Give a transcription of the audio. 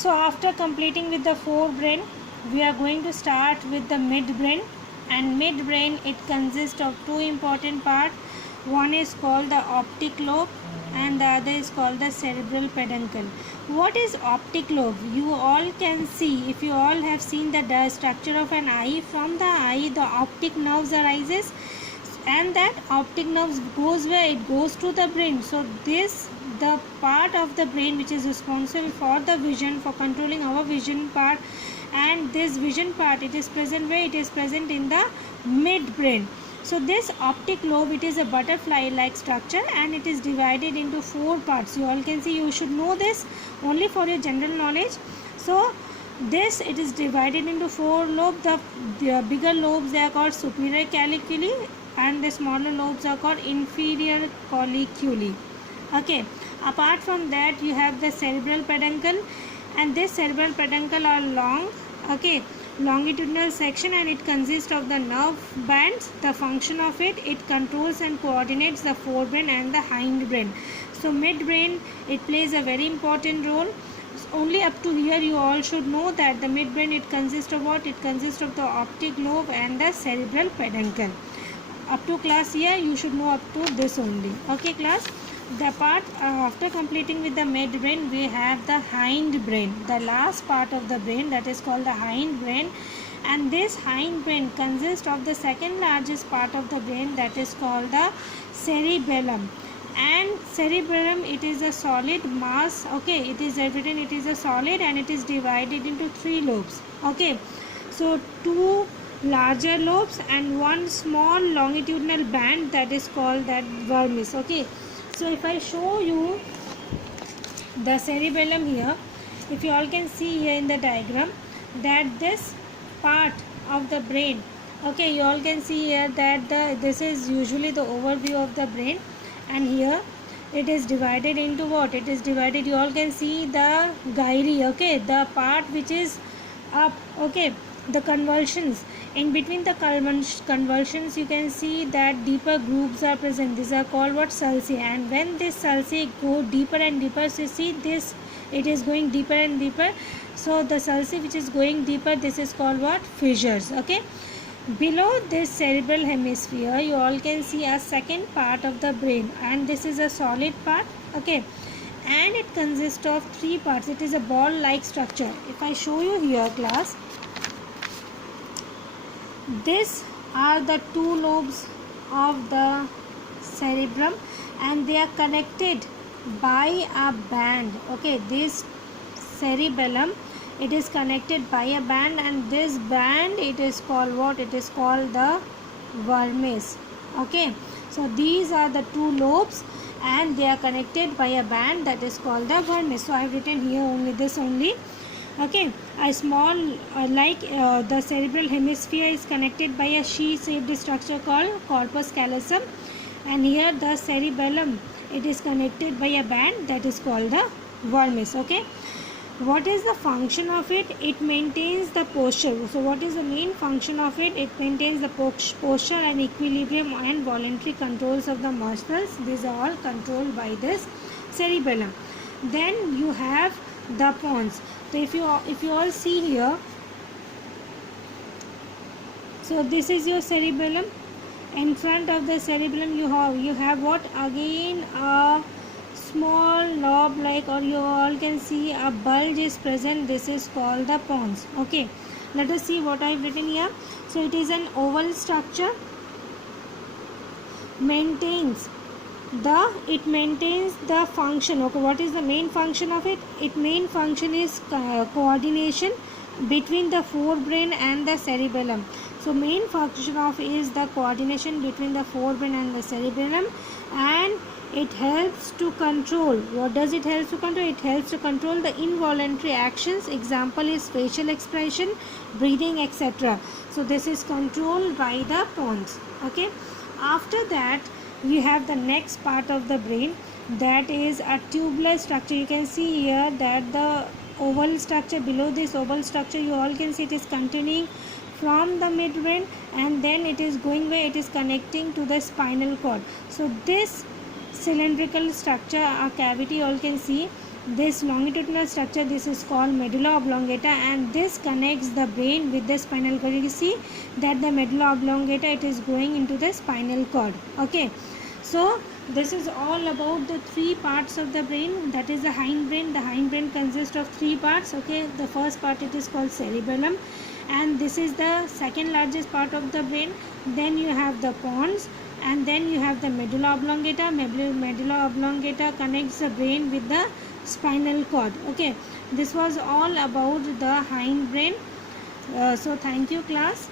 So after completing with the forebrain, we are going to start with the midbrain. And midbrain, it consists of two important parts. One is called the optic lobe and the other is called the cerebral peduncle. What is optic lobe? You all can see, if you all have seen the structure of an eye, from the eye the optic nerves arises, and that optic nerves goes where? It goes to the brain. So this, the part of the brain which is responsible for the vision, for controlling our vision part, and this vision part, it is present where? It is present in the midbrain. So this optic lobe, it is a butterfly like structure and it is divided into four parts. You all can see, you should know this only for your general knowledge. So this, it is divided into four lobes. The bigger lobes, they are called superior caliculi, and the smaller lobes are called inferior caliculi. Okay, apart from that, you have the cerebral peduncle, and this cerebral peduncle are long, okay, longitudinal section, and it consists of the nerve bands. The function of it, it controls and coordinates the forebrain and the hindbrain. So midbrain, it plays a very important role. Only up to here you all should know that the midbrain, it consists of what? It consists of the optic lobe and the cerebral peduncle. Up to class here you should know up to this only. Okay class, the part after completing with the midbrain, we have the hindbrain, the last part of the brain, that is called the hindbrain. And this hindbrain consists of the second largest part of the brain, that is called the cerebellum. And cerebellum, it is a solid mass, okay, it is written, it is a solid, and it is divided into three lobes. Okay, so two larger lobes and one small longitudinal band, that is called that vermis. Okay, so if I show you the cerebellum here, if you all can see here in the diagram, that this part of the brain, okay, you all can see here that this is usually the overview of the brain, and here it is divided into what? It is divided, you all can see the gyri, okay, the part which is up, okay, the convulsions. In between the convulsions, you can see that deeper grooves are present. These are called what? Sulci. And when this sulci go deeper and deeper, so you see this, it is going deeper and deeper. So the sulci which is going deeper, this is called what? Fissures. Okay. Below this cerebral hemisphere, you all can see a second part of the brain, and this is a solid part. Okay. And it consists of three parts. It is a ball-like structure. If I show you here, class, these are the two lobes of the cerebrum, and they are connected by a band. Okay, this cerebellum, it is connected by a band, and this band, it is called what? It is called the vermis. Okay, so these are the two lobes and they are connected by a band, that is called the vermis. So I have written here only this only. Okay, a small the cerebral hemisphere is connected by a sheath-shaped structure called corpus callosum, and here the cerebellum, it is connected by a band, that is called the vermis. Okay, what is the function of it? It maintains the posture. So what is the main function of it? It maintains the posture and equilibrium and voluntary controls of the muscles. These are all controlled by this cerebellum. Then you have the pons. So if you all see here, so this is your cerebellum. In front of the cerebellum you have what? Again a small lobe like, or you all can see a bulge is present. This is called the pons. Okay, let us see what I have written here. So it is an oval structure, maintains the function. Okay, what is the main function of it? Its main function is coordination between the forebrain and the cerebellum. So main function of is the coordination between the forebrain and the cerebellum, and it helps to control. What does it help to control? It helps to control the involuntary actions. Example is facial expression, breathing, etc. So this is controlled by the pons. Okay, after that we have the next part of the brain, that is a tubular structure. You can see here that the oval structure, below this oval structure you all can see it is continuing from the midbrain, and then it is going where? It is connecting to the spinal cord. So this cylindrical structure, a cavity, you all can see, This longitudinal structure, this is called medulla oblongata, and this connects the brain with the spinal cord. You see that the medulla oblongata, it is going into the spinal cord. Okay, so this is all about the three parts of the brain. That is the hindbrain. The hindbrain consists of three parts. Okay, the first part, it is called cerebellum, and this is the second largest part of the brain. Then you have the pons, and then you have the medulla oblongata. Medulla oblongata connects the brain with the spinal cord. Okay, this was all about the hindbrain. So thank you, class.